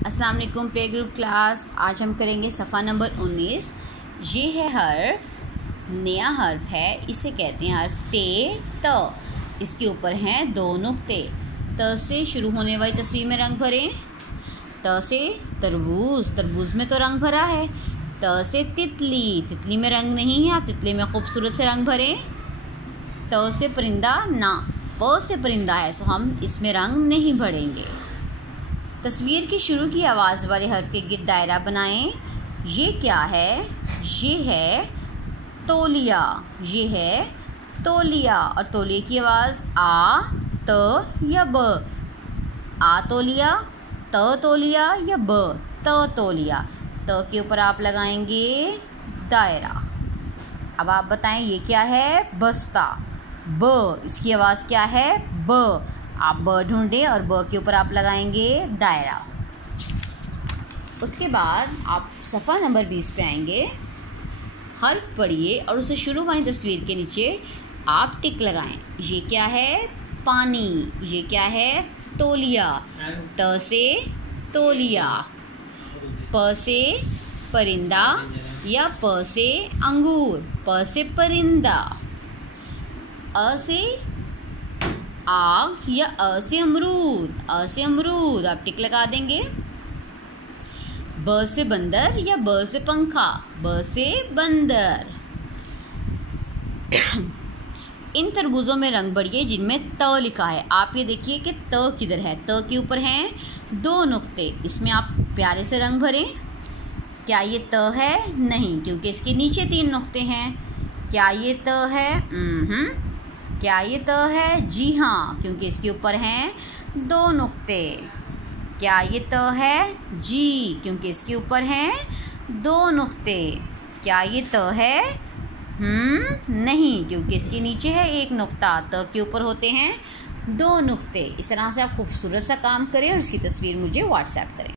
अस्सलाम वालेकुम play group class. आज हम करेंगे सफ़ा नंबर 19। ये है हर्फ, नया हर्फ है, इसे कहते हैं हर्फ ते त। इसके ऊपर हैं दो नुक्ते। त से शुरू होने वाली तस्वीर में रंग भरें। त से तरबूज, तरबूज में तो रंग भरा है। त से तितली, तितली में रंग नहीं है, आप तितली में खूबसूरत से रंग भरें। त से परिंदा ना, प से परिंदा है तो हम इसमें रंग नहीं भरेंगे। तस्वीर की शुरू की आवाज़ वाले हर्फ के गिर्द दायरा बनाएं। ये क्या है? ये है तौलिया। ये है तौलिया। और तौलिए की आवाज़ आ, त या ब। आ तौलिया, त तौलिया या ब, त तौलिया। त के ऊपर आप लगाएंगे दायरा। अब आप बताएं ये क्या है? बस्ता। ब, इसकी आवाज़ क्या है? ब। आप ब ढूंढें और ब के ऊपर आप लगाएंगे दायरा। उसके बाद आप सफ़ा नंबर 20 पे आएंगे। हर्फ पढ़िए और उसे शुरू वाली तस्वीर के नीचे आप टिक लगाएं। ये क्या है? पानी। ये क्या है? तौलिया। त से तौलिया। प से परिंदा या प से अंगूर, प से परिंदा। अ से आग या अ से अमरूद, अ से अमरूद आप टिक लगा देंगे। ब से बंदर या ब से पंखा, ब से बंदर। इन तरबूजों में रंग भरिए जिनमें त लिखा है। आप ये देखिए कि त किधर है। त के ऊपर हैं दो नुक्ते, इसमें आप प्यारे से रंग भरें। क्या ये त है? नहीं, क्योंकि इसके नीचे 3 नुक्ते हैं। क्या ये त है? क्या ये त है? जी हाँ, क्योंकि इसके ऊपर हैं 2 नुक्ते। क्या ये त है? जी, क्योंकि इसके ऊपर हैं 2 नुक्ते। क्या ये त है? नहीं, क्योंकि इसके नीचे है 1 नुक्ता। त के ऊपर होते हैं 2 नुक्ते। इस तरह से आप खूबसूरत सा काम करें और इसकी तस्वीर मुझे व्हाट्सएप करें।